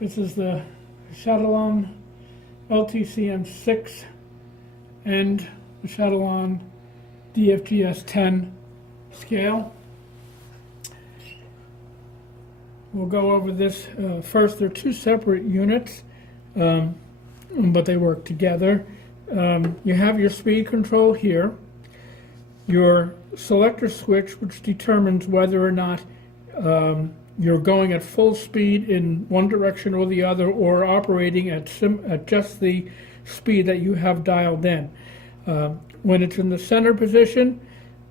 This is the Chatillon LTCM 6 and the Chatillon DFGS 10 scale. We'll go over this first. They're two separate units, but they work together. You have your speed control here, your selector switch, which determines whether or not you're going at full speed in one direction or the other, or operating at just the speed that you have dialed in. When it's in the center position,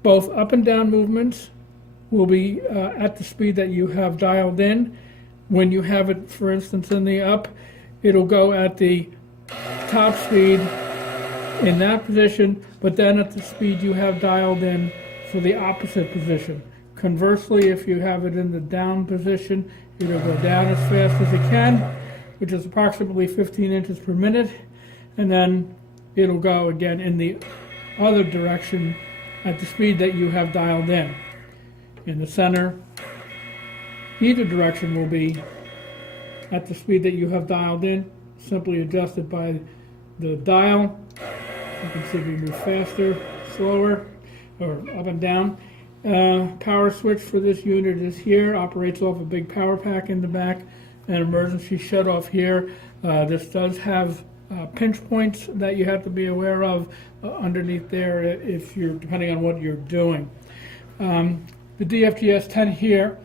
both up and down movements will be at the speed that you have dialed in. When you have it, for instance, in the up, it'll go at the top speed in that position, but then at the speed you have dialed in for the opposite position. Conversely, if you have it in the down position, it'll go down as fast as it can, which is approximately 15 inches per minute, and then it'll go again in the other direction at the speed that you have dialed in. In the center, either direction will be at the speed that you have dialed in, simply adjusted by the dial. You can see if you move faster, slower, or up and down. Power switch for this unit is here, operates off a big power pack in the back, and emergency shut off here. This does have pinch points that you have to be aware of underneath there if you're, depending on what you're doing. The DFGS 10 here,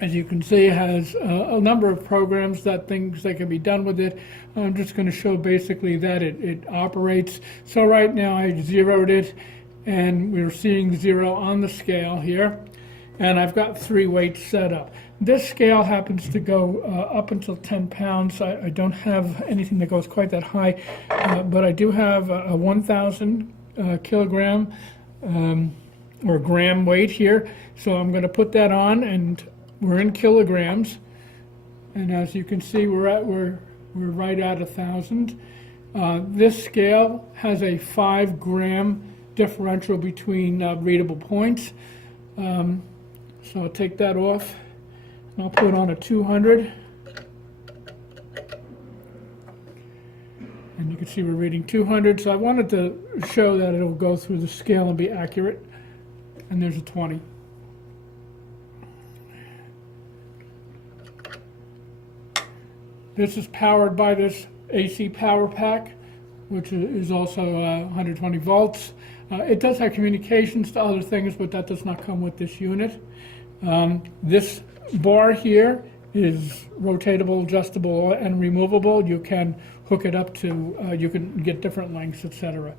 as you can see, has a number of programs that can be done with it. I'm just going to show basically that it operates. So right now I zeroed it, and we're seeing 0 on the scale here, and I've got 3 weights set up. This scale happens to go up until 10 pounds. I don't have anything that goes quite that high, but I do have a 1,000 kilogram or gram weight here. So I'm going to put that on, and we're in kilograms. And as you can see, we're right at 1,000. This scale has a 5 gram differential between readable points. So I'll take that off, and I'll put on a 200. And you can see we're reading 200. So I wanted to show that it'll go through the scale and be accurate. And there's a 20. This is powered by this AC power pack, which is also 120 volts. It does have communications to other things, but that does not come with this unit. This bar here is rotatable, adjustable, and removable. You can hook it up to, you can get different lengths, etc.